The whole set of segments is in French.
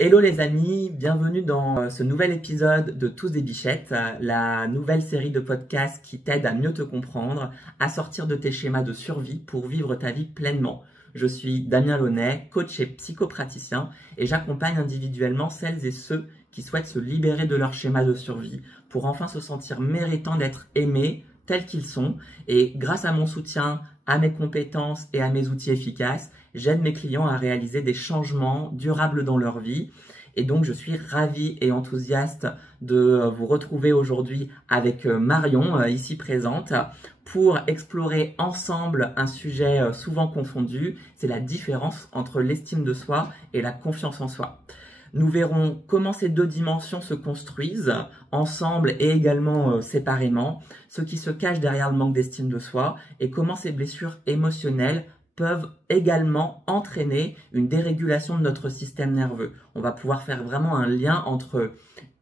Hello les amis, bienvenue dans ce nouvel épisode de Tous des Bichettes, la nouvelle série de podcasts qui t'aide à mieux te comprendre, à sortir de tes schémas de survie pour vivre ta vie pleinement. Je suis Damien Launay, coach et psychopraticien et j'accompagne individuellement celles et ceux qui souhaitent se libérer de leur schéma de survie pour enfin se sentir méritants d'être aimés tels qu'ils sont. Et grâce à mon soutien, à mes compétences et à mes outils efficaces, j'aide mes clients à réaliser des changements durables dans leur vie. Et donc, je suis ravie et enthousiaste de vous retrouver aujourd'hui avec Marion, ici présente, pour explorer ensemble un sujet souvent confondu, c'est la différence entre l'estime de soi et la confiance en soi. Nous verrons comment ces deux dimensions se construisent ensemble et également séparément, ce qui se cache derrière le manque d'estime de soi et comment ces blessures émotionnelles peuvent également entraîner une dérégulation de notre système nerveux. On va pouvoir faire vraiment un lien entre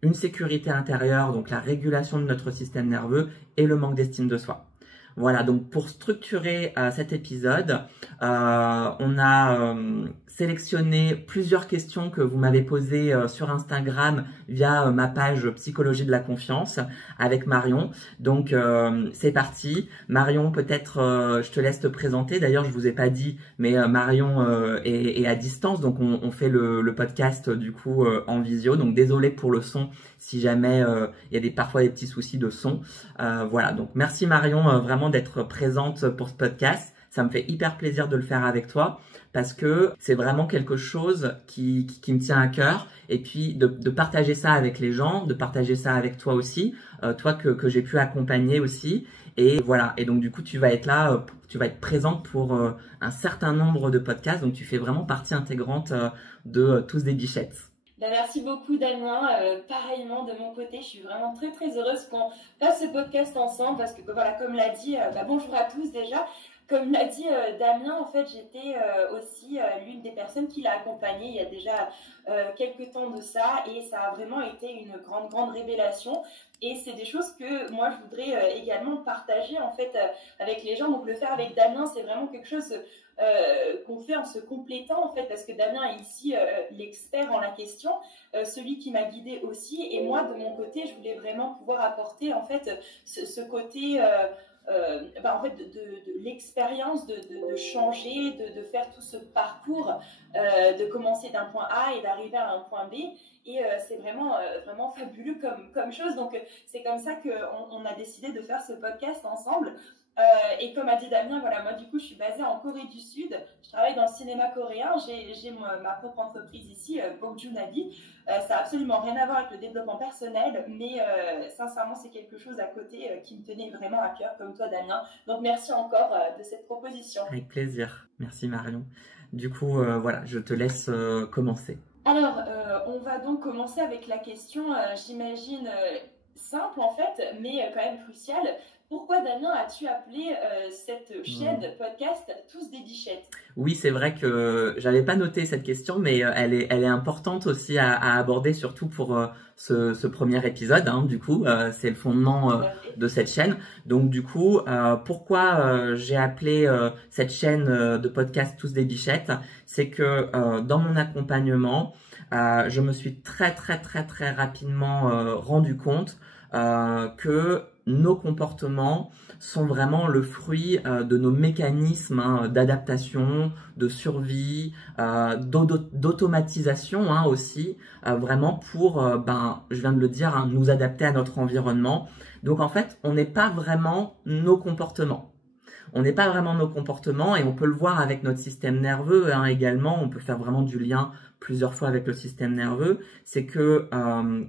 une sécurité intérieure, donc la régulation de notre système nerveux, et le manque d'estime de soi. Voilà, donc pour structurer cet épisode, on a sélectionné plusieurs questions que vous m'avez posées sur Instagram via ma page Psychologie de la confiance avec Marion. Donc c'est parti. Marion, peut-être je te laisse te présenter. D'ailleurs, je vous ai pas dit, mais Marion est à distance, donc on fait le podcast du coup en visio. Donc désolé pour le son si jamais il y a parfois des petits soucis de son. Voilà, donc merci Marion vraiment d'être présente pour ce podcast. Ça me fait hyper plaisir de le faire avec toi parce que c'est vraiment quelque chose qui me tient à cœur et puis de partager ça avec les gens, de partager ça avec toi aussi, toi que j'ai pu accompagner aussi. Et voilà, et donc du coup tu vas être là, tu vas être présente pour un certain nombre de podcasts, donc tu fais vraiment partie intégrante de Tous des Bichettes. Merci beaucoup Damien, pareillement de mon côté, je suis vraiment très très heureuse qu'on fasse ce podcast ensemble parce que voilà, comme l'a dit, bonjour à tous déjà. Comme l'a dit Damien, en fait, j'étais aussi l'une des personnes qui l'a accompagné il y a déjà quelques temps de ça et ça a vraiment été une grande révélation et c'est des choses que moi je voudrais également partager en fait avec les gens. Donc le faire avec Damien, c'est vraiment quelque chose qu'on fait en se complétant en fait parce que Damien est ici l'expert en la question, celui qui m'a guidée aussi et moi de mon côté, je voulais vraiment pouvoir apporter en fait ce côté en fait de l'expérience de changer, de faire tout ce parcours, de commencer d'un point A et d'arriver à un point B et c'est vraiment fabuleux comme chose. Donc c'est comme ça qu'on a décidé de faire ce podcast ensemble. Et comme a dit Damien, voilà, moi du coup je suis basée en Corée du Sud, je travaille dans le cinéma coréen, j'ai ma propre entreprise ici, Bokjunabi. Ça n'a absolument rien à voir avec le développement personnel, mais sincèrement c'est quelque chose à côté qui me tenait vraiment à cœur, comme toi Damien. Donc merci encore de cette proposition. Avec plaisir, merci Marion. Du coup, voilà, je te laisse commencer. Alors, on va donc commencer avec la question, j'imagine, simple en fait, mais quand même cruciale. Pourquoi, Damien, as-tu appelé cette chaîne de podcast Tous des Bichettes? Oui, c'est vrai que j'avais pas noté cette question, mais elle est importante aussi à aborder, surtout pour ce premier épisode. Hein, du coup, c'est le fondement de cette chaîne. Donc, du coup, pourquoi j'ai appelé cette chaîne de podcast Tous des Bichettes? C'est que dans mon accompagnement, je me suis très rapidement rendu compte que nos comportements sont vraiment le fruit de nos mécanismes d'adaptation, de survie, d'automatisation aussi, vraiment pour, je viens de le dire, nous adapter à notre environnement. Donc en fait, on n'est pas vraiment nos comportements. On n'est pas vraiment nos comportements et on peut le voir avec notre système nerveux également. On peut faire vraiment du lien plusieurs fois avec le système nerveux. C'est que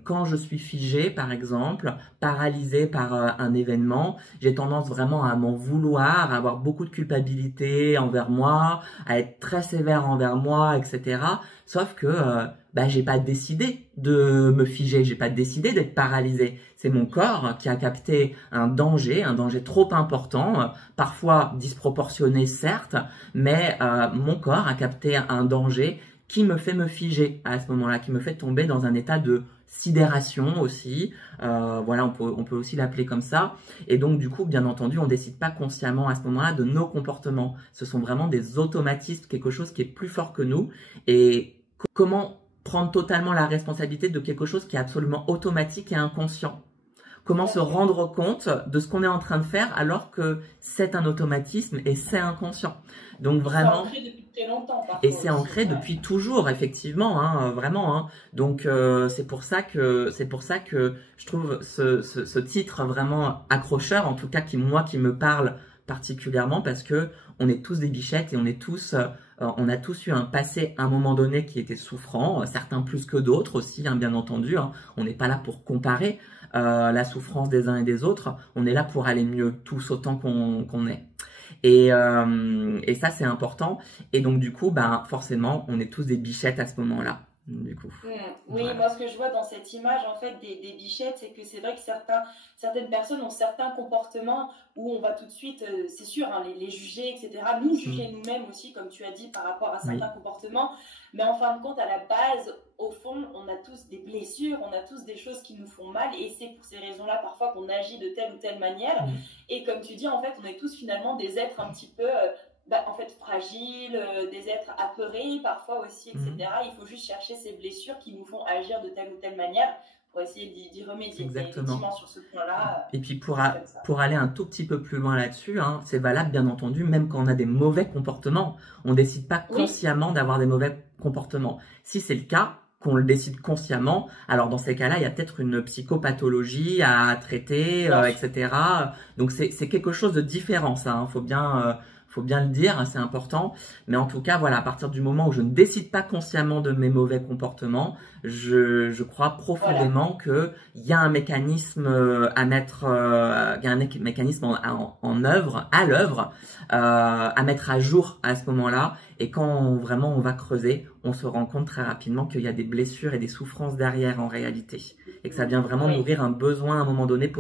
quand je suis figé, par exemple, paralysé par un événement, j'ai tendance vraiment à m'en vouloir, à avoir beaucoup de culpabilité envers moi, à être très sévère envers moi, etc. Sauf que j'ai pas décidé de me figer, j'ai pas décidé d'être paralysé. C'est mon corps qui a capté un danger trop important, parfois disproportionné certes, mais mon corps a capté un danger qui me fait me figer à ce moment-là, qui me fait tomber dans un état de sidération aussi. Voilà, on peut aussi l'appeler comme ça. Et donc du coup, bien entendu, on décide pas consciemment à ce moment-là de nos comportements. Ce sont vraiment des automatismes, quelque chose qui est plus fort que nous. Et comment prendre totalement la responsabilité de quelque chose qui est absolument automatique et inconscient. Comment se rendre compte de ce qu'on est en train de faire alors que c'est un automatisme et c'est inconscient. Donc vraiment. C'est ancré depuis très longtemps. Et c'est ancré depuis toujours, effectivement, hein, vraiment. Hein. Donc c'est pour ça que je trouve ce titre vraiment accrocheur, en tout cas qui me parle particulièrement, parce que on est tous des bichettes et on a tous eu un passé à un moment donné qui était souffrant, certains plus que d'autres aussi, hein, bien entendu. Hein. On n'est pas là pour comparer la souffrance des uns et des autres. On est là pour aller mieux, tous autant qu'on est. Et ça, c'est important. Et donc, du coup, ben, forcément, on est tous des bichettes à ce moment-là. Du coup. Oui, voilà. Moi, ce que je vois dans cette image, en fait, des bichettes, c'est que c'est vrai que certaines personnes ont certains comportements où on va tout de suite, c'est sûr, hein, les juger, etc. Nous juger nous-mêmes aussi, comme tu as dit, par rapport à certains comportements. Mais en fin de compte, à la base, au fond, on a tous des blessures, on a tous des choses qui nous font mal, et c'est pour ces raisons-là parfois qu'on agit de telle ou telle manière. Et comme tu dis, en fait, on est tous finalement des êtres un petit peu en fait fragiles, des êtres apeurés parfois aussi, etc. Il faut juste chercher ces blessures qui nous font agir de telle ou telle manière pour essayer d'y remédier. Exactement. Sur ce point-là. Et puis pour aller un tout petit peu plus loin là-dessus, hein, c'est valable bien entendu, même quand on a des mauvais comportements. On ne décide pas consciemment d'avoir des mauvais comportements. Si c'est le cas, qu'on le décide consciemment, alors dans ces cas-là, il y a peut-être une psychopathologie à traiter, etc. Donc c'est quelque chose de différent, ça. Hein. Faut bien le dire, hein, c'est important. Mais en tout cas, voilà, à partir du moment où je ne décide pas consciemment de mes mauvais comportements, je crois profondément qu'il y a un mécanisme à mettre, il y a un mécanisme en œuvre, à mettre à jour à ce moment-là. Et quand vraiment on va creuser, on se rend compte très rapidement qu'il y a des blessures et des souffrances derrière en réalité. Et que ça vient vraiment nourrir un besoin à un moment donné,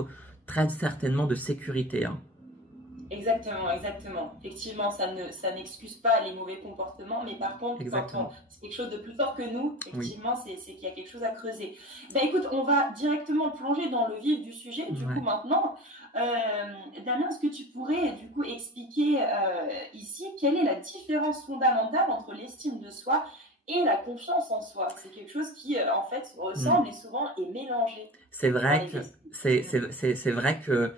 très certainement de sécurité. Hein. Exactement. Effectivement, ça n'excuse pas les mauvais comportements, mais par contre, quand c'est quelque chose de plus fort que nous, effectivement, c'est qu'il y a quelque chose à creuser. Ben écoute, on va directement plonger dans le vif du sujet, du coup, maintenant. Damien, est-ce que tu pourrais, du coup, expliquer ici quelle est la différence fondamentale entre l'estime de soi et la confiance en soi? C'est quelque chose qui, en fait, se ressemble et souvent est mélangé. C'est vrai que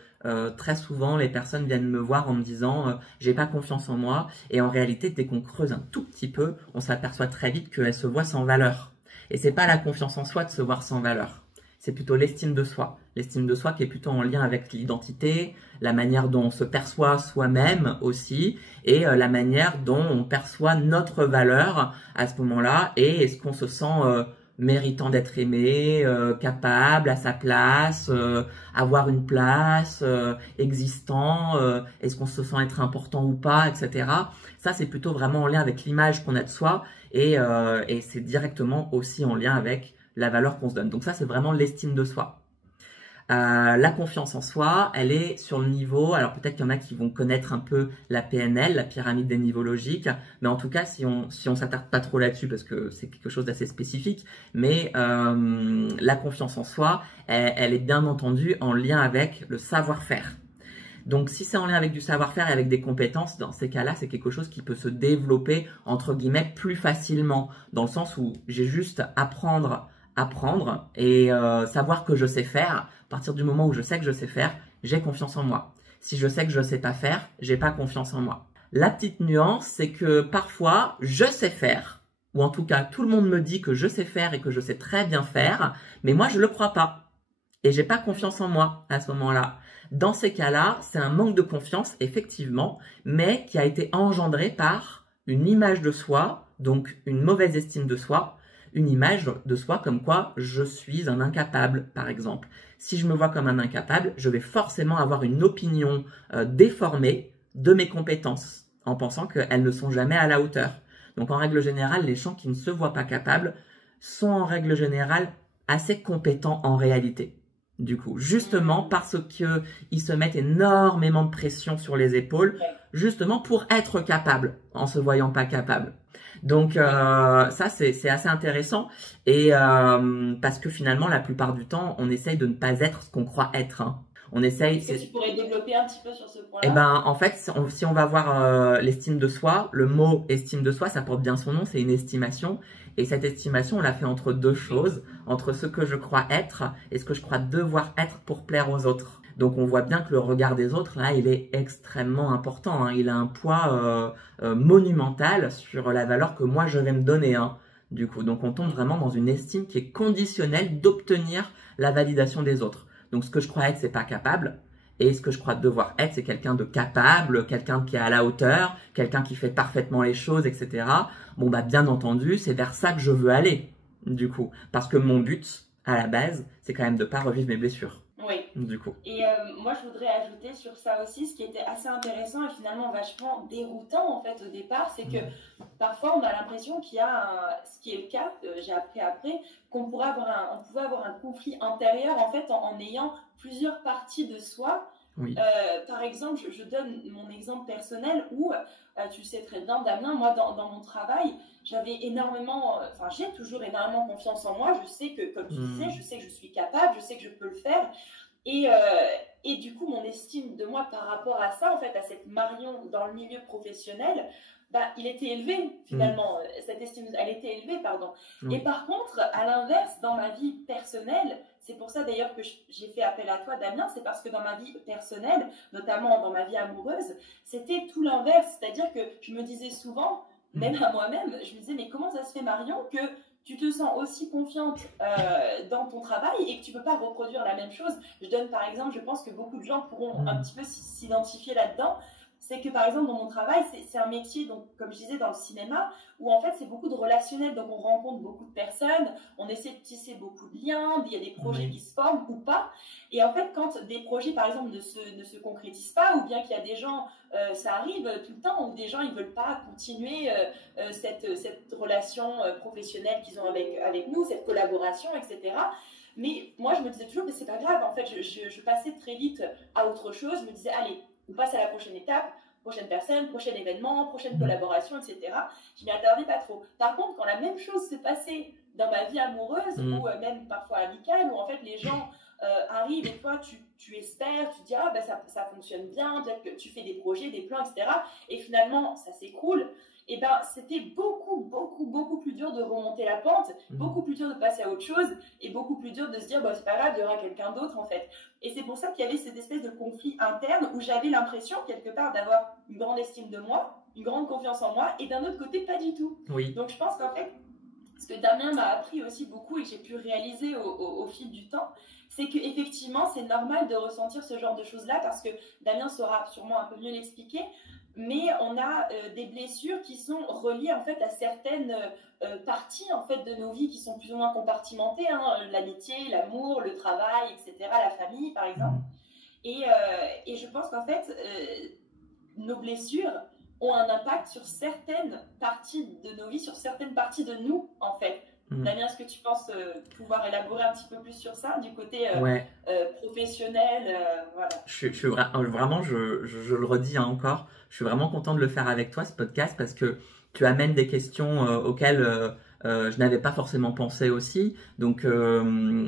très souvent, les personnes viennent me voir en me disant j'ai pas confiance en moi. Et en réalité, dès qu'on creuse un tout petit peu, on s'aperçoit très vite qu'elles se voient sans valeur. Et c'est pas la confiance en soi de se voir sans valeur. C'est plutôt l'estime de soi. L'estime de soi qui est plutôt en lien avec l'identité, la manière dont on se perçoit soi-même aussi, et la manière dont on perçoit notre valeur à ce moment-là, et est-ce qu'on se sent méritant d'être aimé, capable, à sa place, avoir une place, existant, est-ce qu'on se sent être important ou pas, etc. Ça, c'est plutôt vraiment en lien avec l'image qu'on a de soi, et c'est directement aussi en lien avec la valeur qu'on se donne. Donc ça, c'est vraiment l'estime de soi. La confiance en soi, elle est sur le niveau, alors peut-être qu'il y en a qui vont connaître un peu la PNL, la pyramide des niveaux logiques, mais en tout cas, si on s'attarde pas trop là-dessus, parce que c'est quelque chose d'assez spécifique, mais la confiance en soi, elle est bien entendu en lien avec le savoir-faire. Donc, si c'est en lien avec du savoir-faire et avec des compétences, dans ces cas-là, c'est quelque chose qui peut se développer, entre guillemets, plus facilement, dans le sens où j'ai juste apprendre et savoir que je sais faire. À partir du moment où je sais que je sais faire, j'ai confiance en moi. Si je sais que je sais pas faire, j'ai pas confiance en moi. La petite nuance, c'est que parfois, je sais faire, ou en tout cas, tout le monde me dit que je sais faire et que je sais très bien faire, mais moi, je le crois pas. Et j'ai pas confiance en moi à ce moment-là. Dans ces cas-là, c'est un manque de confiance, effectivement, mais qui a été engendré par une image de soi, donc une mauvaise estime de soi, une image de soi comme quoi je suis un incapable, par exemple. Si je me vois comme un incapable, je vais forcément avoir une opinion déformée de mes compétences, en pensant qu'elles ne sont jamais à la hauteur. Donc en règle générale, les gens qui ne se voient pas capables sont en règle générale assez compétents en réalité. Du coup, justement parce qu'ils se mettent énormément de pression sur les épaules, justement pour être capables, en se voyant pas capables. Donc ça c'est assez intéressant et parce que finalement la plupart du temps on essaye de ne pas être ce qu'on croit être. Hein. On essaye. Est-ce que tu pourrais développer un petit peu sur ce point-là? Eh ben, en fait, si on va voir l'estime de soi, le mot estime de soi, ça porte bien son nom, c'est une estimation. Et cette estimation, on la fait entre deux choses, entre ce que je crois être et ce que je crois devoir être pour plaire aux autres. Donc, on voit bien que le regard des autres, là, il est extrêmement important, hein. Il a un poids monumental sur la valeur que moi, je vais me donner, hein. Du coup, donc on tombe vraiment dans une estime qui est conditionnelle d'obtenir la validation des autres. Donc, ce que je crois être, c'est pas capable. Et ce que je crois devoir être, c'est quelqu'un de capable, quelqu'un qui est à la hauteur, quelqu'un qui fait parfaitement les choses, etc. Bon, bah, bien entendu, c'est vers ça que je veux aller, du coup. Parce que mon but, à la base, c'est quand même de pas revivre mes blessures. Oui. Du coup. Et moi, je voudrais ajouter sur ça aussi, ce qui était assez intéressant et finalement vachement déroutant en fait au départ, c'est que parfois on a l'impression qu'il y a, ce qui est le cas, j'ai appris après, qu'on pouvait avoir un conflit intérieur en fait en ayant plusieurs parties de soi. Oui. Par exemple, je donne mon exemple personnel où, tu le sais très bien Damien, moi dans mon travail, j'avais énormément, j'ai toujours énormément confiance en moi, je sais que, comme tu disais, je sais que je suis capable, je sais que je peux le faire, et du coup mon estime de moi par rapport à ça, en fait, à cette Marion dans le milieu professionnel, bah, il était élevé finalement, cette estime, elle était élevée, pardon. Oui. Et par contre, à l'inverse, dans ma vie personnelle, c'est pour ça d'ailleurs que j'ai fait appel à toi Damien, c'est parce que dans ma vie personnelle, notamment dans ma vie amoureuse, c'était tout l'inverse, c'est-à-dire que je me disais souvent, même à moi-même, je me disais mais comment ça se fait Marion que tu te sens aussi confiante dans ton travail et que tu ne peux pas reproduire la même chose. Je donne par exemple, je pense que beaucoup de gens pourront un petit peu s'identifier là-dedans. C'est que par exemple dans mon travail, c'est un métier, donc comme je disais dans le cinéma, où en fait c'est beaucoup de relationnel, donc on rencontre beaucoup de personnes, on essaie de tisser beaucoup de liens, il y a des projets qui se forment ou pas, et en fait quand des projets par exemple ne se concrétisent pas, ou bien qu'il y a des gens, ça arrive tout le temps, où des gens ils veulent pas continuer cette relation professionnelle qu'ils ont avec nous, cette collaboration, etc. Mais moi je me disais toujours, mais c'est pas grave, en fait je passais très vite à autre chose, je me disais allez, on passe à la prochaine étape, prochaine personne, prochain événement, prochaine collaboration, etc. Je m'y attardais pas trop. Par contre, quand la même chose s'est passée dans ma vie amoureuse, ou même parfois amicale, où en fait les gens arrivent et toi tu espères, tu te dis ah ben ça fonctionne bien, peut-être que tu fais des projets, des plans, etc. Et finalement ça s'écroule. Et ben c'était beaucoup plus dur de remonter la pente, beaucoup plus dur de passer à autre chose, et beaucoup plus dur de se dire bah c'est pas grave, il y aura quelqu'un d'autre en fait. Et c'est pour ça qu'il y avait cette espèce de conflit interne où j'avais l'impression quelque part d'avoir une grande estime de moi, une grande confiance en moi, et d'un autre côté pas du tout. Oui. Donc je pense qu'en fait, ce que Damien m'a appris aussi beaucoup et que j'ai pu réaliser au fil du temps, c'est qu'effectivement c'est normal de ressentir ce genre de choses-là, parce que Damien saura sûrement un peu mieux l'expliquer. Mais on a des blessures qui sont reliées en fait à certaines parties en fait de nos vies qui sont plus ou moins compartimentées, hein, l'amitié, l'amour, le travail, etc., la famille par exemple. Et je pense qu'en fait nos blessures ont un impact sur certaines parties de nos vies, sur certaines parties de nous en fait. Damien, est-ce que tu penses pouvoir élaborer un petit peu plus sur ça, du côté professionnel voilà. Vraiment, je le redis encore, je suis vraiment content de le faire avec toi, ce podcast, parce que tu amènes des questions auxquelles je n'avais pas forcément pensé aussi. Donc,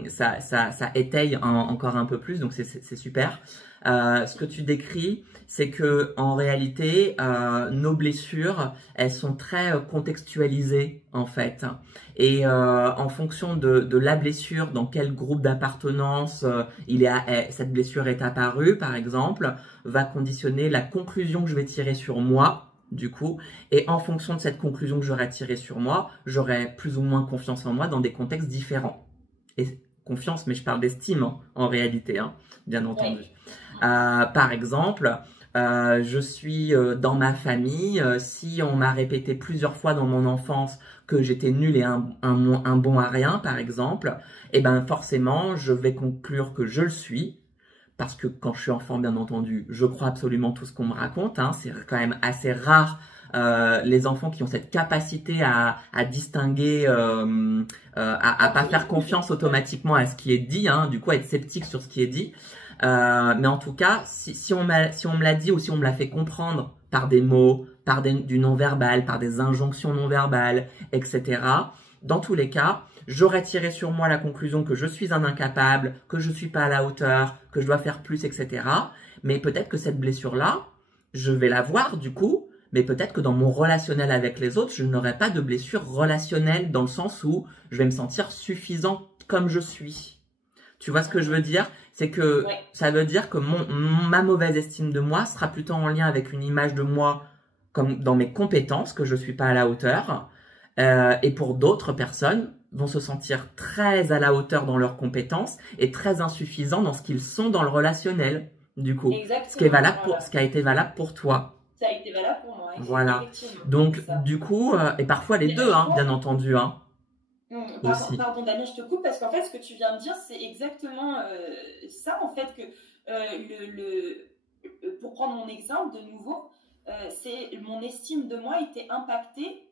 ça étaye encore un peu plus, donc c'est super. Ce que tu décris, c'est que en réalité, nos blessures, elles sont très contextualisées en fait. Et en fonction de la blessure, dans quel groupe d'appartenance cette blessure est apparue, par exemple, va conditionner la conclusion que je vais tirer sur moi. Du coup, et en fonction de cette conclusion que j'aurai tirée sur moi, j'aurai plus ou moins confiance en moi dans des contextes différents. Et confiance, mais je parle d'estime en réalité, hein, bien entendu. Par exemple, je suis dans ma famille, si on m'a répété plusieurs fois dans mon enfance que j'étais nul et un bon à rien, par exemple, et ben forcément, je vais conclure que je le suis. Parce que quand je suis enfant, bien entendu, je crois absolument tout ce qu'on me raconte. Hein. C'est quand même assez rare les enfants qui ont cette capacité à distinguer, à pas faire confiance automatiquement à ce qui est dit, hein, du coup à être sceptique sur ce qui est dit. Mais en tout cas, si on me l'a dit ou si on me l'a fait comprendre par des mots, par du non-verbal, par des injonctions non-verbales, etc., dans tous les cas, j'aurais tiré sur moi la conclusion que je suis un incapable, que je suis pas à la hauteur, que je dois faire plus, etc. Mais peut-être que cette blessure-là, je vais la voir du coup, mais peut-être que dans mon relationnel avec les autres, je n'aurai pas de blessure relationnelle dans le sens où je vais me sentir suffisant comme je suis. Tu vois ce que je veux dire? C'est que ça veut dire que ma mauvaise estime de moi sera plutôt en lien avec une image de moi comme dans mes compétences, que je suis pas à la hauteur. Et pour d'autres personnes, vont se sentir très à la hauteur dans leurs compétences et très insuffisants dans ce qu'ils sont dans le relationnel, du coup. Exactement. Ce qui est valable ce qui a été valable pour toi. Ça a été valable pour moi. Voilà. Donc, du coup, et parfois les deux, hein, bien entendu, hein. Pardon Damien, je te coupe parce qu'en fait ce que tu viens de dire c'est exactement ça en fait que pour prendre mon exemple de nouveau, c'est mon estime de moi était impactée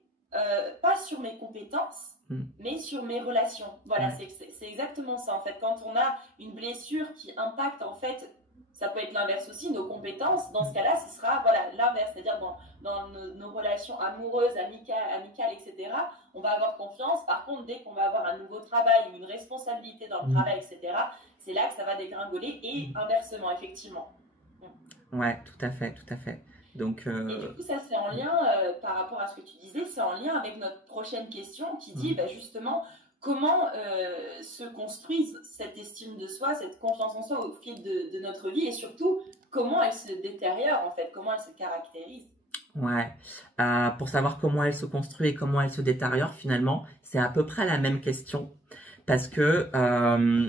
pas sur mes compétences mais sur mes relations. Voilà, c'est exactement ça en fait. Quand on a une blessure qui impacte en fait, ça peut être l'inverse aussi, nos compétences, dans ce cas-là ce sera voilà, l'inverse, c'est-à-dire dans nos relations amoureuses, amicales, etc., on va avoir confiance. Par contre, dès qu'on va avoir un nouveau travail ou une responsabilité dans le travail, etc., c'est là que ça va dégringoler et inversement, effectivement. Ouais, tout à fait, tout à fait. Donc, Et du coup, ça c'est en lien, par rapport à ce que tu disais, c'est en lien avec notre prochaine question qui dit justement comment se construise cette estime de soi, cette confiance en soi au fil de notre vie et surtout comment elle se détériore en fait, comment elle se caractérise. Ouais, pour savoir comment elle se construit et comment elle se détériore, finalement, c'est à peu près la même question. Parce que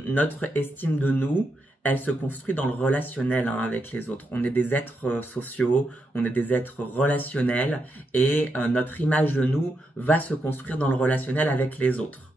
notre estime de nous, elle se construit dans le relationnel avec les autres. On est des êtres sociaux, on est des êtres relationnels et notre image de nous va se construire dans le relationnel avec les autres.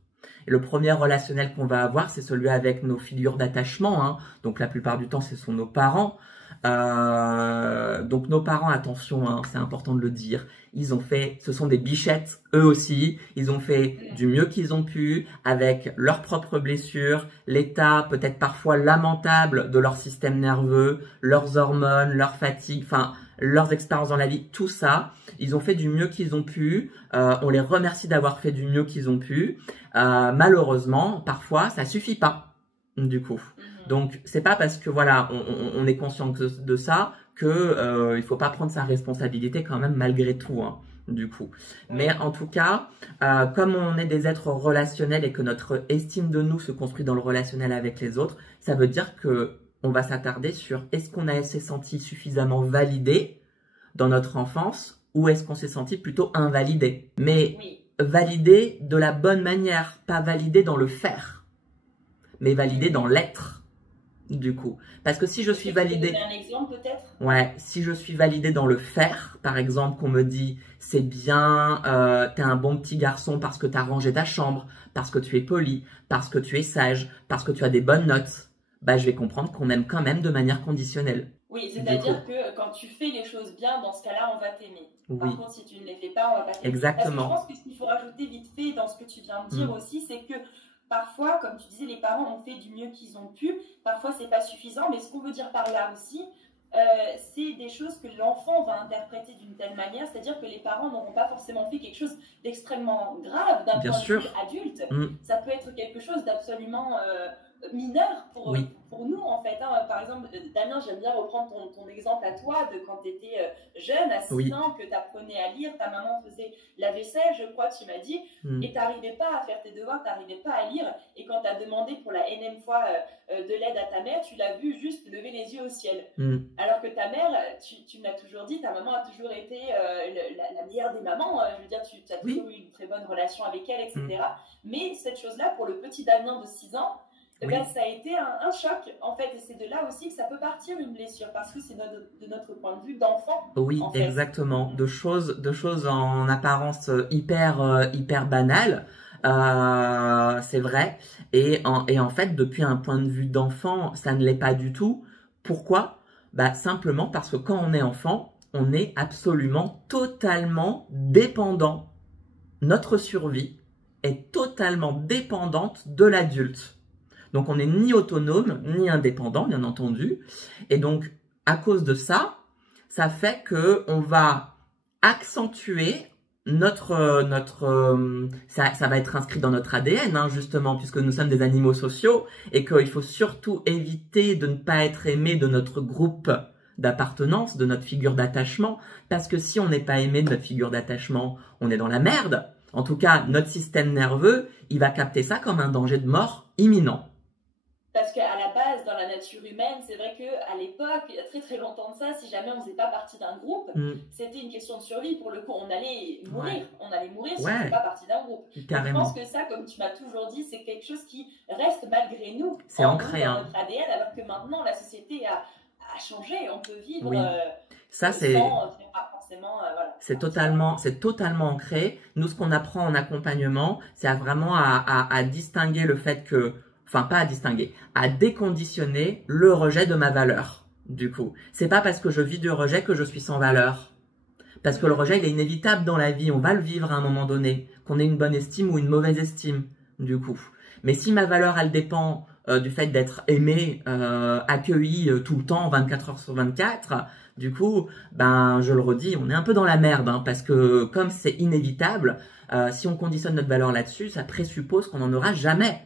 Et le premier relationnel qu'on va avoir, c'est celui avec nos figures d'attachement, hein. Donc la plupart du temps, ce sont nos parents. Donc nos parents, attention, hein, c'est important de le dire, ce sont des bichettes, eux aussi, ils ont fait du mieux qu'ils ont pu avec leurs propres blessures, l'état peut-être parfois lamentable de leur système nerveux, leurs hormones, leur fatigue, enfin leurs expériences dans la vie, tout ça, ils ont fait du mieux qu'ils ont pu, on les remercie d'avoir fait du mieux qu'ils ont pu, malheureusement, parfois ça suffit pas, du coup. Donc, c'est pas parce que voilà, on est conscient de ça que il faut pas prendre sa responsabilité quand même malgré tout, hein, du coup. Mais en tout cas, comme on est des êtres relationnels et que notre estime de nous se construit dans le relationnel avec les autres, ça veut dire que on va s'attarder sur est-ce qu'on s'est senti suffisamment validé dans notre enfance ou est-ce qu'on s'est senti plutôt invalidé. Mais validé de la bonne manière, pas validé dans le faire, mais validé dans l'être. Du coup, parce que si je suis validée, un exemple peut-être. Ouais, si je suis validée dans le faire, par exemple, qu'on me dit c'est bien, t'es un bon petit garçon parce que t'as rangé ta chambre, parce que tu es poli, parce que tu es sage, parce que tu as des bonnes notes, bah je vais comprendre qu'on aime quand même de manière conditionnelle. Oui, c'est-à-dire que quand tu fais les choses bien, dans ce cas-là, on va t'aimer. Par contre, si tu ne les fais pas, on va pas t'aimer. Exactement. Parce que je pense que ce qu'il faut rajouter vite fait dans ce que tu viens de dire aussi, c'est que parfois, comme tu disais, les parents ont fait du mieux qu'ils ont pu. Parfois, c'est pas suffisant. Mais ce qu'on veut dire par là aussi, c'est des choses que l'enfant va interpréter d'une telle manière. C'est-à-dire que les parents n'auront pas forcément fait quelque chose d'extrêmement grave d'un point de vue adulte. Ça peut être quelque chose d'absolument mineur pour nous, en fait. Hein. Par exemple, Damien, j'aime bien reprendre ton exemple à toi de quand tu étais jeune, à 6 ans, que tu apprenais à lire, ta maman faisait la vaisselle, je crois, tu m'as dit, et tu n'arrivais pas à faire tes devoirs, tu n'arrivais pas à lire, et quand tu as demandé pour la énième fois de l'aide à ta mère, tu l'as vu juste lever les yeux au ciel. Alors que ta mère, tu me l'as toujours dit, ta maman a toujours été la meilleure des mamans, je veux dire, tu as toujours eu une très bonne relation avec elle, etc. Mais cette chose-là, pour le petit Damien de 6 ans, ben, ça a été un choc, en fait, et c'est de là aussi que ça peut partir une blessure, parce que c'est de notre point de vue d'enfant. Oui, en fait. Exactement. De choses en apparence hyper banales, c'est vrai. Et en fait, depuis un point de vue d'enfant, ça ne l'est pas du tout. Pourquoi? Bah, simplement parce que quand on est enfant, on est absolument, totalement dépendant. Notre survie est totalement dépendante de l'adulte. Donc, on n'est ni autonome, ni indépendant, bien entendu. Et donc, à cause de ça, ça fait que on va accentuer ça va être inscrit dans notre ADN, hein, justement, puisque nous sommes des animaux sociaux et qu'il faut surtout éviter de ne pas être aimé de notre groupe d'appartenance, de notre figure d'attachement, parce que si on n'est pas aimé de notre figure d'attachement, on est dans la merde. En tout cas, notre système nerveux, il va capter ça comme un danger de mort imminent. Parce qu'à la base, dans la nature humaine, c'est vrai qu'à l'époque, il y a très très longtemps de ça, si jamais on ne faisait pas partie d'un groupe, c'était une question de survie. Pour le coup, on allait mourir. Ouais. On allait mourir si on ne faisait pas partie d'un groupe. Carrément. Je pense que ça, comme tu m'as toujours dit, c'est quelque chose qui reste malgré nous. C'est ancré. Dans notre ADN, alors que maintenant, la société a changé. On peut vivre ça, c'est... voilà. C'est totalement ancré. Nous, ce qu'on apprend en accompagnement, c'est vraiment à distinguer le fait que... Enfin, pas à distinguer, à déconditionner le rejet de ma valeur, du coup. C'est pas parce que je vis du rejet que je suis sans valeur. Parce que le rejet, il est inévitable dans la vie. On va le vivre à un moment donné, qu'on ait une bonne estime ou une mauvaise estime, du coup. Mais si ma valeur, elle dépend du fait d'être aimé, accueilli tout le temps, 24 heures sur 24, du coup, ben, je le redis, on est un peu dans la merde, hein, parce que comme c'est inévitable, si on conditionne notre valeur là-dessus, ça présuppose qu'on n'en aura jamais.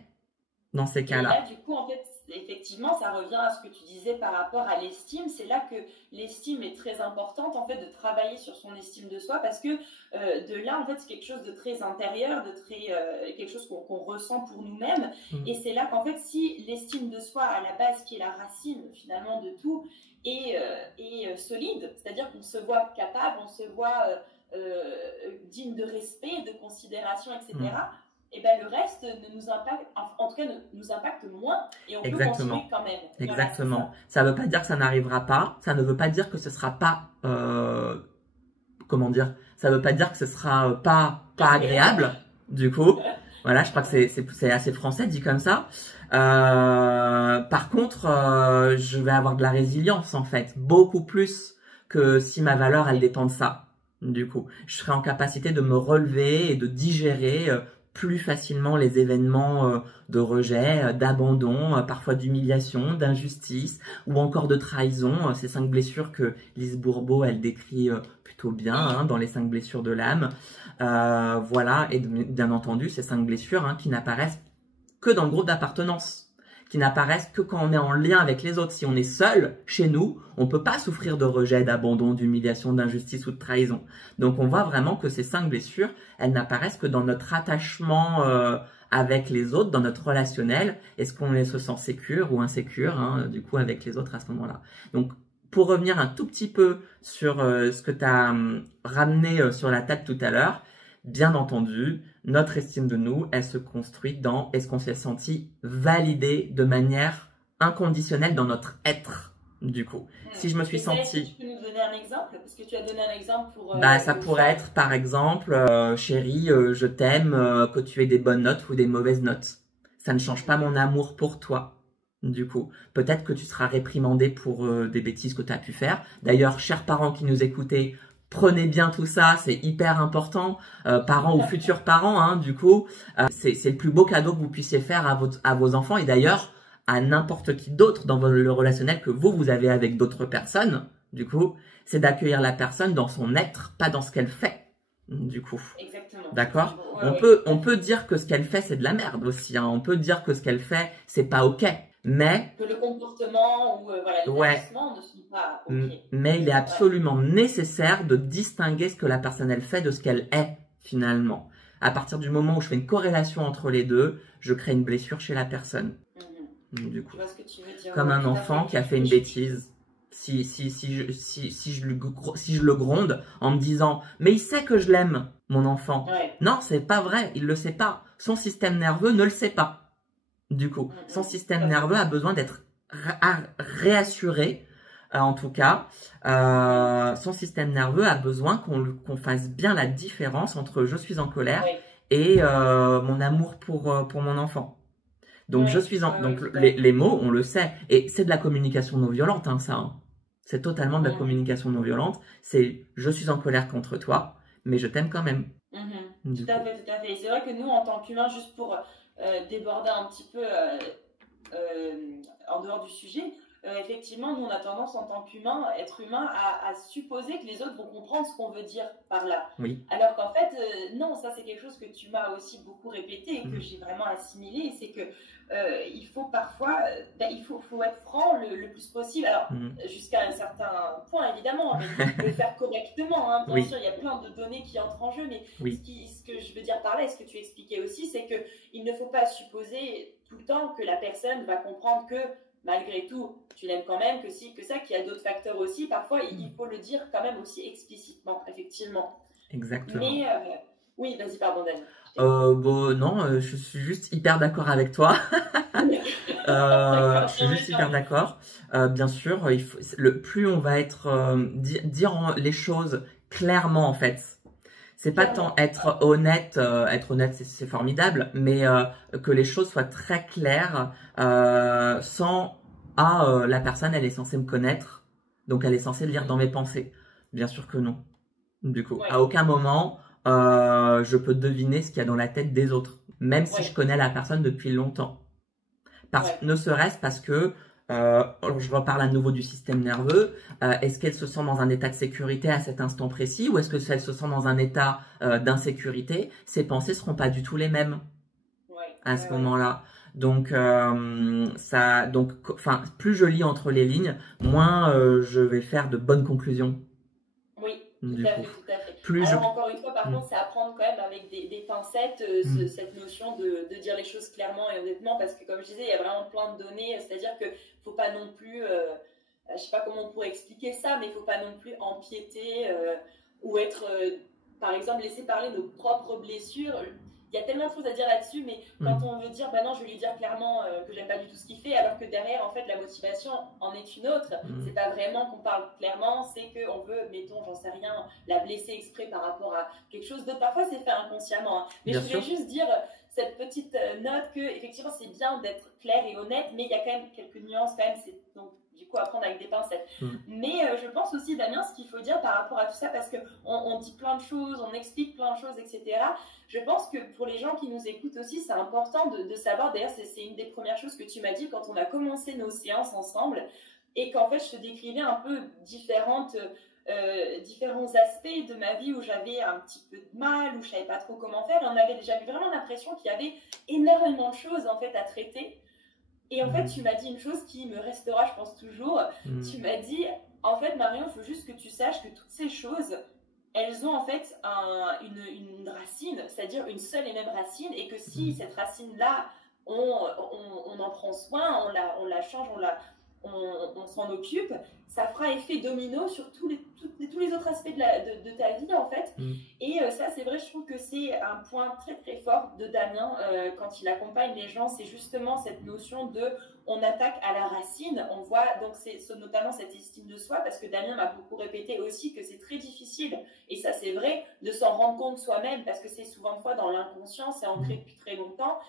Dans ces cas-là. Et là, du coup, en fait, effectivement, ça revient à ce que tu disais par rapport à l'estime. C'est là que l'estime est très importante, en fait, de travailler sur son estime de soi, parce que de là, en fait, c'est quelque chose de très intérieur, de très quelque chose qu'on ressent pour nous-mêmes. Et c'est là qu'en fait, si l'estime de soi, à la base, qui est la racine, finalement, de tout, est solide, c'est-à-dire qu'on se voit capable, on se voit digne de respect, de considération, etc., et ben le reste ne nous impacte, en tout cas nous impacte moins et on peut continuer quand même. Exactement. Voilà, ça ne veut pas dire que ça n'arrivera pas, ça ne veut pas dire que ce sera pas, comment dire, ça veut pas dire que ce sera pas agréable, du coup. Voilà, je crois que c'est assez français dit comme ça. Par contre, je vais avoir de la résilience en fait, beaucoup plus que si ma valeur elle dépend de ça. Du coup, je serai en capacité de me relever et de digérer plus facilement les événements de rejet, d'abandon, parfois d'humiliation, d'injustice ou encore de trahison. Ces 5 blessures que Lise Bourbeau, elle décrit plutôt bien hein, dans les 5 blessures de l'âme. Voilà, et bien entendu, ces 5 blessures hein, qui n'apparaissent que dans le groupe d'appartenance, qui n'apparaissent que quand on est en lien avec les autres. Si on est seul, chez nous, on ne peut pas souffrir de rejet, d'abandon, d'humiliation, d'injustice ou de trahison. Donc on voit vraiment que ces 5 blessures, elles n'apparaissent que dans notre attachement avec les autres, dans notre relationnel. Est-ce qu'on se sent sécure ou insécure, hein, du coup, avec les autres à ce moment-là. Donc, pour revenir un tout petit peu sur ce que tu as ramené sur la table tout à l'heure, bien entendu, notre estime de nous, elle se construit dans est-ce qu'on s'est senti validé de manière inconditionnelle dans notre être, du coup. Si je me suis senti... Tu peux nous donner un exemple? Parce que tu as donné un exemple pour... ça pourrait être, par exemple, chérie, je t'aime, que tu aies des bonnes notes ou des mauvaises notes. Ça ne change pas mon amour pour toi, du coup. Peut-être que tu seras réprimandé pour des bêtises que tu as pu faire. D'ailleurs, chers parents qui nous écoutez, prenez bien tout ça, c'est hyper important, parents ou futurs parents, hein, du coup, c'est le plus beau cadeau que vous puissiez faire à vos enfants et d'ailleurs à n'importe qui d'autre dans le relationnel que vous avez avec d'autres personnes, du coup, c'est d'accueillir la personne dans son être, pas dans ce qu'elle fait, du coup. Exactement. D'accord ? On peut dire que ce qu'elle fait, c'est de la merde aussi, hein. On peut dire que ce qu'elle fait, c'est pas ok. Mais que le comportement ou les agissements ne sont pas ok. Mais il est absolument nécessaire de distinguer ce que la personne elle fait de ce qu'elle est finalement. À partir du moment où je fais une corrélation entre les deux, je crée une blessure chez la personne. Du coup, je vois ce que tu veux dire. Comme un enfant qui a fait une bêtise. Si je le gronde en me disant « Mais il sait que je l'aime, mon enfant. » Non, c'est pas vrai, il le sait pas. Son système nerveux ne le sait pas. Du coup, son système nerveux a besoin d'être réassuré. En tout cas, son système nerveux a besoin qu'on fasse bien la différence entre je suis en colère et mon amour pour mon enfant. Donc, les mots, on le sait. Et c'est de la communication non violente, hein, ça. Hein. C'est totalement de la communication non violente. C'est je suis en colère contre toi, mais je t'aime quand même. Tout à fait, tout à fait. Et c'est vrai que nous, en tant qu'humains, juste pour déborder un petit peu en dehors du sujet, effectivement, nous, on a tendance en tant qu'humain, être humain, à supposer que les autres vont comprendre ce qu'on veut dire par là. Oui. Alors qu'en fait, non, ça c'est quelque chose que tu m'as aussi beaucoup répété et que j'ai vraiment assimilé, c'est que il faut parfois, il faut être franc le plus possible. Alors, jusqu'à un certain point, évidemment, mais le faire correctement. Hein, bien sûr, il y a plein de données qui entrent en jeu, mais ce que je veux dire par là, et ce que tu expliquais aussi, c'est qu'il ne faut pas supposer tout le temps que la personne va comprendre que malgré tout, tu l'aimes quand même, que si, que ça, qu'il y a d'autres facteurs aussi. Parfois, il faut le dire quand même aussi explicitement, effectivement. Exactement. Mais, oui, vas-y, pardon, Dani. Bon, non, je suis juste hyper d'accord avec toi. Je suis juste hyper d'accord. Bien sûr, plus on va dire les choses clairement, en fait. C'est pas tant être honnête, c'est formidable, mais que les choses soient très claires, sans la personne elle est censée me connaître, donc elle est censée lire dans mes pensées. Bien sûr que non. Du coup, à aucun moment je peux deviner ce qu'il y a dans la tête des autres, même si je connais la personne depuis longtemps. Ne serait-ce parce que je reparle à nouveau du système nerveux. Est-ce qu'elle se sent dans un état de sécurité à cet instant précis ou est-ce que si elle se sent dans un état d'insécurité, ses pensées seront pas du tout les mêmes à ce moment-là. Donc, plus je lis entre les lignes, moins je vais faire de bonnes conclusions. Oui, tout à fait. Encore une fois, par contre, c'est à prendre quand même avec des pincettes, cette notion de dire les choses clairement et honnêtement, parce que comme je disais, il y a vraiment plein de données, c'est-à-dire qu'il ne faut pas non plus, je ne sais pas comment on pourrait expliquer ça, mais il ne faut pas non plus empiéter ou être, par exemple, laisser parler nos propres blessures. Il y a tellement de choses à dire là-dessus, mais quand on veut dire, non, je vais lui dire clairement que j'aime pas du tout ce qu'il fait, alors que derrière, en fait, la motivation en est une autre. C'est pas vraiment qu'on parle clairement, c'est qu'on veut, mettons, j'en sais rien, la blesser exprès par rapport à quelque chose d'autre. Parfois, c'est fait inconsciemment. Hein. Mais je voulais juste dire cette petite note que, effectivement, c'est bien d'être clair et honnête, mais il y a quand même quelques nuances, quand même. Donc, du coup, à prendre avec des pincettes. Mais je pense aussi, Damien, ce qu'il faut dire par rapport à tout ça, parce qu'on dit plein de choses, on explique plein de choses, etc. Je pense que pour les gens qui nous écoutent aussi, c'est important de savoir, d'ailleurs, c'est une des premières choses que tu m'as dit quand on a commencé nos séances ensemble, et qu'en fait, je te décrivais un peu différents aspects de ma vie où j'avais un petit peu de mal, où je savais pas trop comment faire, et j'avais vraiment l'impression qu'il y avait énormément de choses, en fait, à traiter. Et en fait, tu m'as dit une chose qui me restera, je pense, toujours. Tu m'as dit, en fait, Marion, il faut juste que tu saches que toutes ces choses, elles ont en fait une racine, c'est-à-dire une seule et même racine, et que si cette racine-là, on en prend soin, on la change, on s'en occupe, ça fera effet domino sur tous les autres aspects de ta vie, en fait. Et ça, c'est vrai, je trouve que c'est un point très très fort de Damien quand il accompagne les gens, c'est justement cette notion de on attaque à la racine, on voit donc c'est notamment cette estime de soi, parce que Damien m'a beaucoup répété aussi que c'est très difficile, et ça c'est vrai, de s'en rendre compte soi-même, parce que c'est souvent de fois dans l'inconscient, c'est ancré depuis très longtemps,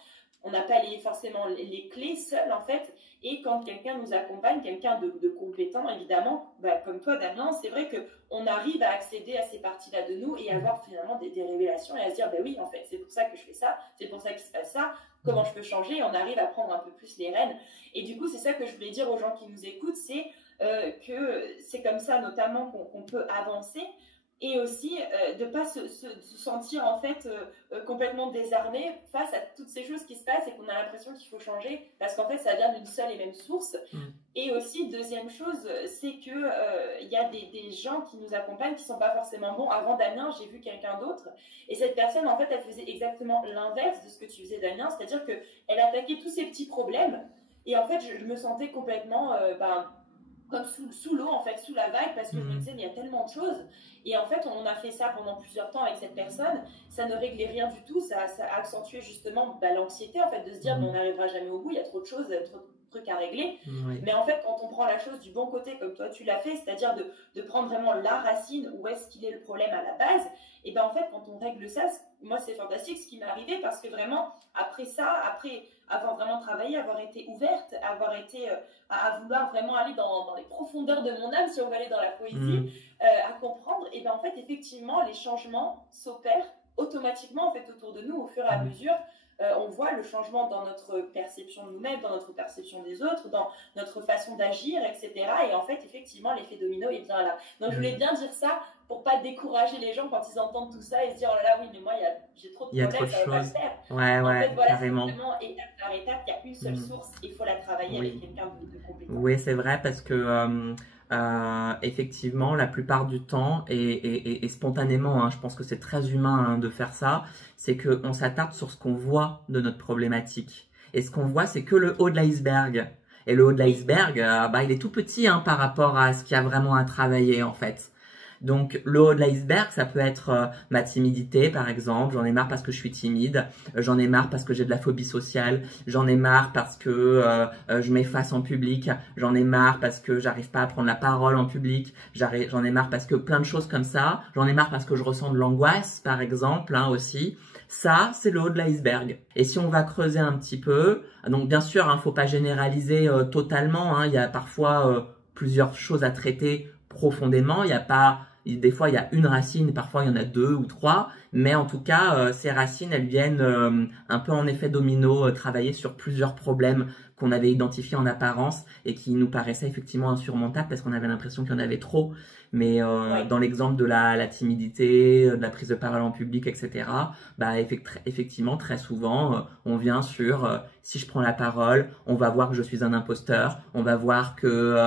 on n'a pas forcément les clés seuls en fait, et quand quelqu'un nous accompagne, quelqu'un de compétent évidemment, comme toi Damien, c'est vrai qu'on arrive à accéder à ces parties-là de nous et avoir finalement des révélations et à se dire oui en fait c'est pour ça que je fais ça, c'est pour ça qu'il se passe ça, comment je peux changer, on arrive à prendre un peu plus les rênes. Et du coup c'est ça que je voulais dire aux gens qui nous écoutent, c'est que c'est comme ça notamment qu'on peut avancer. Et aussi de ne pas se sentir en fait complètement désarmé face à toutes ces choses qui se passent et qu'on a l'impression qu'il faut changer, parce qu'en fait ça vient d'une seule et même source. Et aussi deuxième chose, c'est que y a des gens qui nous accompagnent qui ne sont pas forcément bons. Avant Damien, j'ai vu quelqu'un d'autre, et cette personne en fait elle faisait exactement l'inverse de ce que tu faisais Damien, c'est-à-dire qu'elle attaquait tous ces petits problèmes, et en fait je me sentais complètement comme sous l'eau, en fait, sous la vague, parce que je me disais, mais il y a tellement de choses. Et en fait, on a fait ça pendant plusieurs temps avec cette personne. Ça ne réglait rien du tout. Ça accentuait justement l'anxiété, en fait, de se dire, on n'arrivera jamais au bout, il y a trop de choses, trop de trucs à régler. Mais en fait, quand on prend la chose du bon côté, comme toi tu l'as fait, c'est-à-dire de prendre vraiment la racine, où est-ce qu'il est le problème à la base, et bien en fait, quand on règle ça, moi c'est fantastique ce qui m'est arrivé, parce que vraiment, après ça, après avoir vraiment travaillé, avoir été ouverte, avoir été à vouloir vraiment aller dans les profondeurs de mon âme, si on veut aller dans la poésie, à comprendre, et bien en fait, effectivement, les changements s'opèrent automatiquement en fait autour de nous au fur et à mesure on voit le changement dans notre perception de nous-mêmes, dans notre perception des autres, dans notre façon d'agir, etc. Et en fait, effectivement, l'effet domino est bien là. Donc, je voulais bien dire ça pour pas décourager les gens quand ils entendent tout ça et se dire, oh là là, oui, mais moi, j'ai trop de problèmes, ça va pas le faire. Ouais, en fait, voilà, carrément. C'est vraiment étape par étape, il y a une seule source, il faut la travailler avec quelqu'un de compétent. Oui, c'est vrai parce que effectivement, la plupart du temps et spontanément, hein, je pense que c'est très humain hein, de faire ça, c'est qu'on s'attarde sur ce qu'on voit de notre problématique. Et ce qu'on voit, c'est que le haut de l'iceberg. Et le haut de l'iceberg, il est tout petit hein, par rapport à ce qu'il y a vraiment à travailler en fait. Donc le haut de l'iceberg, ça peut être ma timidité par exemple, j'en ai marre parce que je suis timide, j'en ai marre parce que j'ai de la phobie sociale, j'en ai marre parce que je m'efface en public, j'en ai marre parce que j'arrive pas à prendre la parole en public, j'en ai marre parce que plein de choses comme ça, j'en ai marre parce que je ressens de l'angoisse par exemple hein, aussi. Ça, c'est le haut de l'iceberg. Et si on va creuser un petit peu, donc bien sûr, hein, faut pas généraliser totalement, hein, il y a parfois plusieurs choses à traiter profondément, il y a pas des fois il y a une racine, parfois il y en a 2 ou 3, mais en tout cas ces racines elles viennent un peu en effet domino travailler sur plusieurs problèmes qu'on avait identifiés en apparence et qui nous paraissaient effectivement insurmontables parce qu'on avait l'impression qu'il y en avait trop. Mais dans l'exemple de la timidité, de la prise de parole en public, etc., effectivement, très souvent, on vient sur si je prends la parole, on va voir que je suis un imposteur, on va voir que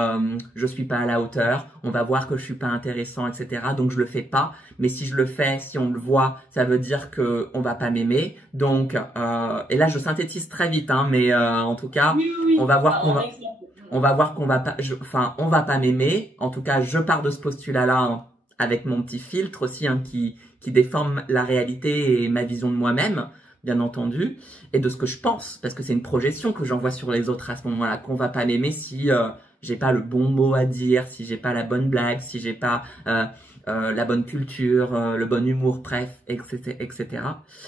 je suis pas à la hauteur, on va voir que je suis pas intéressant, etc. Donc je le fais pas. Mais si je le fais, si on le voit, ça veut dire que on va pas m'aimer. Donc et là je synthétise très vite, hein, mais en tout cas, on va voir qu'on va. On va voir qu'on va pas, on va pas m'aimer. En tout cas, je pars de ce postulat-là hein, avec mon petit filtre aussi hein, qui déforme la réalité et ma vision de moi-même, bien entendu, et de ce que je pense, parce que c'est une projection que j'envoie sur les autres à ce moment-là, qu'on va pas m'aimer si j'ai pas le bon mot à dire, si j'ai pas la bonne blague, si j'ai pas la bonne culture, le bon humour, bref, etc.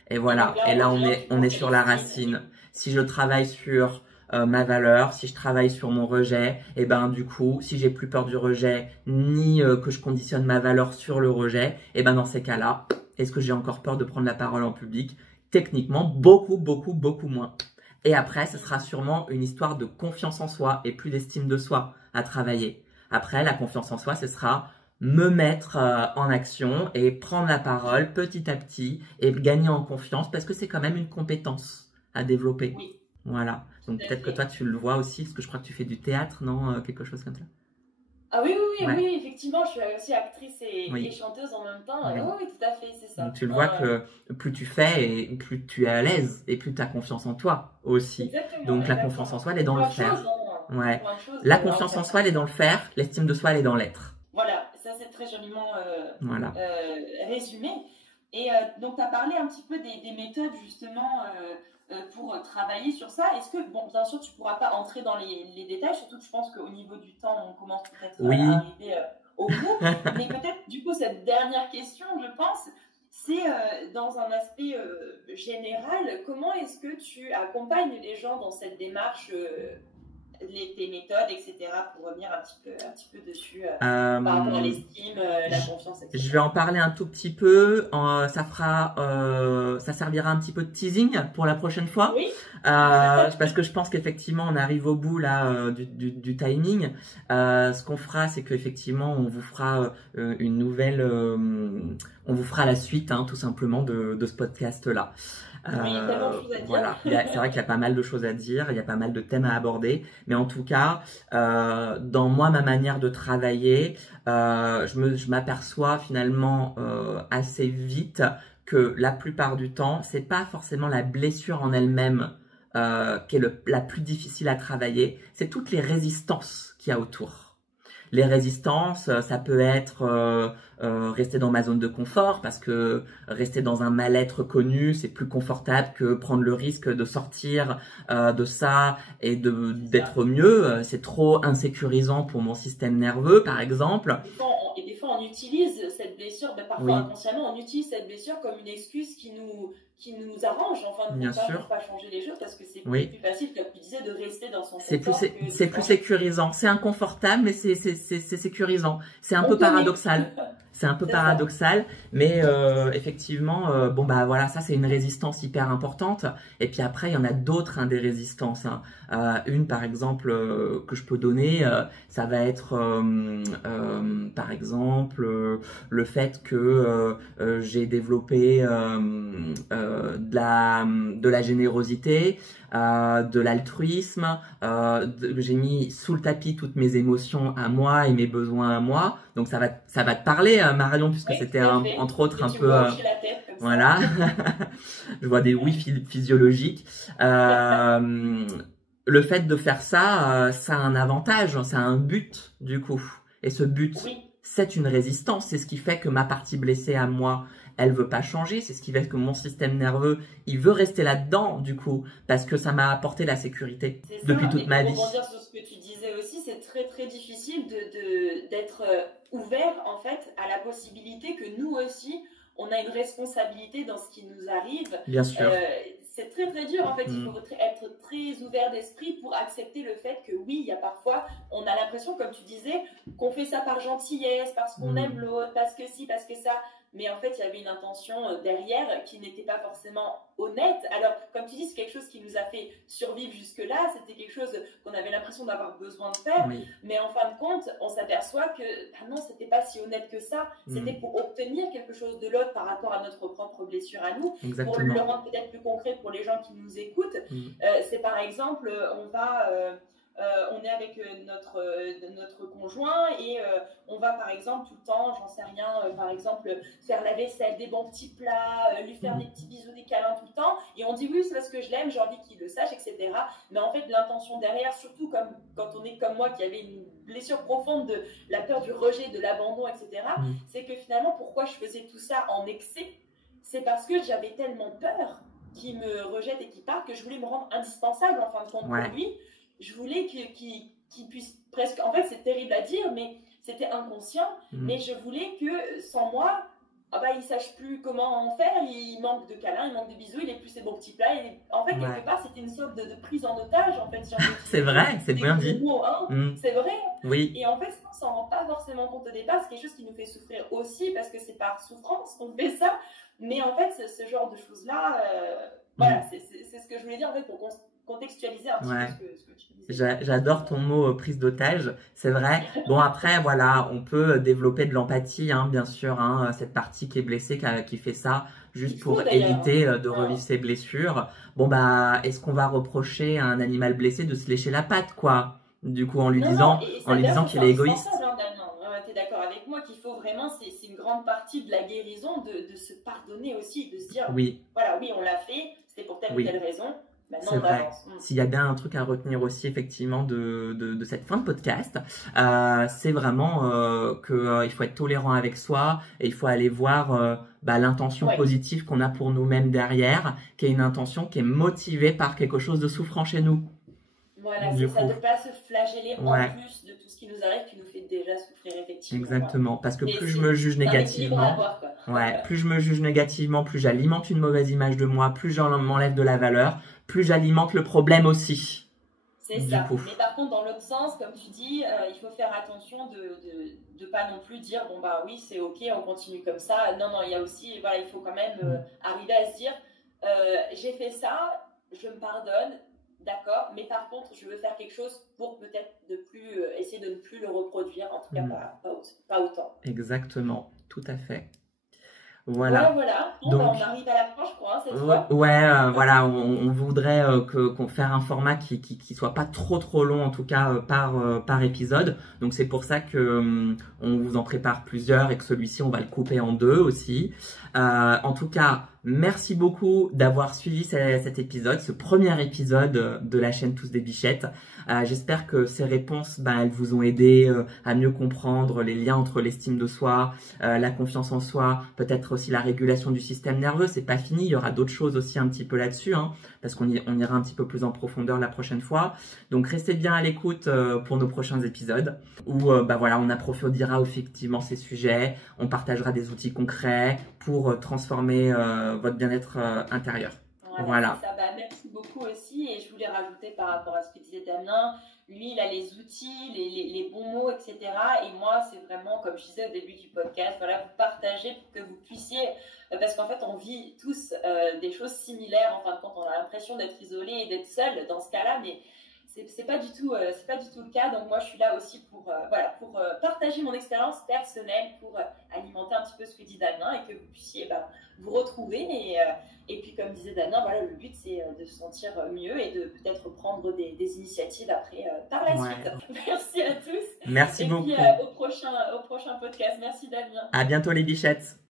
Et voilà. Et là, on est sur la racine. Si je travaille sur ma valeur, si je travaille sur mon rejet, et ben du coup, si j'ai plus peur du rejet, ni que je conditionne ma valeur sur le rejet, et ben dans ces cas-là, est-ce que j'ai encore peur de prendre la parole en public? Techniquement, beaucoup moins. Et après, ce sera sûrement une histoire de confiance en soi et plus d'estime de soi à travailler. Après, la confiance en soi, ce sera me mettre en action et prendre la parole petit à petit et gagner en confiance parce que c'est quand même une compétence à développer. Oui. Voilà. Donc peut-être que toi tu le vois aussi, parce que je crois que tu fais du théâtre, non? Quelque chose comme ça. Ah oui, effectivement, je suis aussi actrice et chanteuse en même temps. Oui, tout à fait, c'est ça. Donc tu le vois que plus tu fais et plus tu es à l'aise et plus tu as confiance en toi aussi. Exactement, donc la confiance en soi, elle est dans le faire. La confiance en soi, elle est dans le faire, l'estime de soi, elle est dans l'être. Voilà, ça c'est très joliment résumé. Et donc tu as parlé un petit peu des méthodes justement pour travailler sur ça. Est-ce que, bon, bien sûr, tu ne pourras pas entrer dans les détails, surtout que je pense qu'au niveau du temps, on commence peut-être à arriver au bout. Mais peut-être, du coup, cette dernière question, je pense, c'est dans un aspect général, comment est-ce que tu accompagnes les gens dans cette démarche tes méthodes, etc., pour revenir un petit peu dessus par rapport à l'estime, la confiance, etc. Je vais en parler un tout petit peu. Ça servira un petit peu de teasing pour la prochaine fois. Oui. Parce que je pense qu'effectivement, on arrive au bout là du timing. Ce qu'on fera, c'est qu'effectivement, on vous fera une nouvelle... on vous fera la suite, hein, tout simplement, de ce podcast-là. Voilà, c'est vrai qu'il y a pas mal de choses à dire, il y a pas mal de thèmes à aborder, mais en tout cas, dans ma manière de travailler, je m'aperçois finalement assez vite que la plupart du temps, c'est pas forcément la blessure en elle-même qui est la plus difficile à travailler, c'est toutes les résistances qu'il y a autour. Les résistances, ça peut être rester dans ma zone de confort parce que rester dans un mal-être connu, c'est plus confortable que prendre le risque de sortir de ça et d'être mieux. C'est trop insécurisant pour mon système nerveux, par exemple. Des fois, on utilise cette blessure, parfois inconsciemment, on utilise cette blessure comme une excuse qui nous arrange, enfin, pour pas changer les choses, parce que c'est plus facile, comme tu disais, de rester dans son confort. C'est plus sécurisant. C'est inconfortable, mais c'est sécurisant. C'est un peu paradoxal. C'est un peu C'est paradoxal, mais effectivement, bon bah voilà, ça c'est une résistance hyper importante. Et puis après, il y en a d'autres, hein, des résistances, hein. Une par exemple que je peux donner, ça va être par exemple le fait que j'ai développé de la générosité, de l'altruisme, j'ai mis sous le tapis toutes mes émotions à moi et mes besoins à moi. Donc ça va te parler, Marion, puisque Oui, c'était tout à fait. entre autres Et un tu peu, me vois hocher la tête comme ça. voilà, je vois des oui physiologiques. Le fait de faire ça, ça a un avantage, ça a un but du coup. Et ce but, Oui, c'est une résistance. C'est ce qui fait que ma partie blessée à moi, elle veut pas changer. C'est ce qui fait que mon système nerveux, il veut rester là-dedans du coup, parce que ça m'a apporté la sécurité c'est depuis ça. toute Et ma pour vie. rebondir sur ce que tu disais aussi, c'est très très difficile d'être ouvert en fait à la possibilité que nous aussi, on a une responsabilité dans ce qui nous arrive. Bien sûr. C'est très très dur en fait, il Mm. faut être très ouvert d'esprit pour accepter le fait que oui, il y a parfois, on a l'impression, comme tu disais, qu'on fait ça par gentillesse, parce qu'on aime l'autre, parce que si, parce que ça, mais en fait il y avait une intention derrière qui n'était pas forcément honnête. Alors comme tu dis, c'est quelque chose qui nous a fait survivre jusque là, c'était quelque chose qu'on avait l'impression d'avoir besoin de faire, Oui. mais en fin de compte on s'aperçoit que ah non, c'était pas si honnête que ça, c'était pour obtenir quelque chose de l'autre par rapport à notre propre blessure à nous. Pour le Exactement. rendre peut-être plus concret pour les gens qui nous écoutent, c'est par exemple, on est avec notre conjoint et on va par exemple tout le temps, j'en sais rien, par exemple faire la vaisselle, des bons petits plats, lui faire des petits bisous, des câlins tout le temps, et on dit oui c'est parce que je l'aime, j'ai envie qu'il le sache, etc. Mais en fait l'intention derrière, surtout comme quand on est comme moi qui avait une blessure profonde de la peur du rejet, de l'abandon, etc., c'est que finalement pourquoi je faisais tout ça en excès, c'est parce que j'avais tellement peur qu'il me rejette et qu'il parte que je voulais me rendre indispensable en fin de compte pour lui. Je voulais qu'il puisse presque... En fait, c'est terrible à dire, mais c'était inconscient. Mais je voulais que sans moi, ah bah, il ne sache plus comment en faire. Il manque de câlins, il manque de bisous, il n'est plus ses bons petits plats. En fait, quelque part, c'était une sorte de prise en otage. En fait, si c'est vrai, c'est bien dit. Mots, hein. C'est vrai. Oui. Et en fait, on ne s'en rend pas forcément compte au départ. C'est quelque chose qui nous fait souffrir aussi parce que c'est par souffrance qu'on fait ça. Mais en fait, ce genre de choses-là, voilà, c'est ce que je voulais dire en fait pour contextualiser un petit peu ce que tu disais. J'adore ton mot prise d'otage, c'est vrai. Bon après voilà, on peut développer de l'empathie, hein, bien sûr, hein, cette partie qui est blessée, qui fait ça juste pour éviter de revivre ses blessures. Bon bah, est-ce qu'on va reprocher à un animal blessé de se lécher la patte, quoi? Du coup, en lui disant qu'il est égoïste. T'es d'accord avec moi qu'il faut vraiment, c'est une grande partie de la guérison de se pardonner aussi, de se dire, voilà, oui, on l'a fait, c'était pour telle ou telle raison. C'est vrai. S'il y a bien un truc à retenir aussi effectivement de cette fin de podcast, c'est vraiment qu'il faut être tolérant avec soi et il faut aller voir l'intention positive qu'on a pour nous-mêmes derrière, qui est une intention qui est motivée par quelque chose de souffrant chez nous. Voilà, c'est ça, de ne pas se flageller en plus de tout ce qui nous arrive, qui nous fait déjà souffrir effectivement. Exactement, parce que plus je me juge négativement, plus je me juge négativement, plus j'alimente une mauvaise image de moi, plus j'en m'enlève de la valeur, plus j'alimente le problème aussi. C'est ça. Mais par contre, dans l'autre sens, comme tu dis, il faut faire attention de pas non plus dire bon bah oui c'est ok, on continue comme ça. Non, il y a aussi, voilà, il faut quand même arriver à se dire j'ai fait ça, je me pardonne. D'accord, mais par contre, je veux faire quelque chose pour peut-être essayer de ne plus le reproduire, en tout cas pas autant. Exactement, tout à fait. Voilà. Bon, donc, on arrive à la fin, je crois, cette fois. Voilà, on voudrait qu'on fasse un format qui soit pas trop long, en tout cas par épisode. Donc c'est pour ça que on vous en prépare plusieurs et que celui-ci on va le couper en 2 aussi. En tout cas, merci beaucoup d'avoir suivi cet épisode, ce premier épisode de la chaîne Tous des Bichettes. J'espère que ces réponses, elles vous ont aidé à mieux comprendre les liens entre l'estime de soi, la confiance en soi, peut-être aussi la régulation du système nerveux. C'est pas fini, il y aura d'autres choses aussi un petit peu là-dessus, hein, parce qu'on ira un petit peu plus en profondeur la prochaine fois. Donc restez bien à l'écoute pour nos prochains épisodes où voilà, on approfondira effectivement ces sujets, on partagera des outils concrets pour transformer votre bien-être intérieur. Voilà. Ça, merci beaucoup aussi, et je voulais rajouter par rapport à ce que disait Damien, lui, il a les outils, les bons mots, etc. Et moi, c'est vraiment, comme je disais au début du podcast, voilà, vous partagez pour que vous puissiez, parce qu'en fait, on vit tous des choses similaires. En fin de compte, on a l'impression d'être isolé et d'être seul dans ce cas-là, mais c'est pas du tout le cas. Donc moi, je suis là aussi pour partager mon expérience personnelle, pour alimenter un petit peu ce que dit Damien et que vous puissiez vous retrouver. Et puis, comme disait Damien, voilà, le but, c'est de se sentir mieux et de peut-être prendre des initiatives après par la suite. Merci à tous. Merci beaucoup. Et puis au prochain podcast. Merci Damien. À bientôt les bichettes.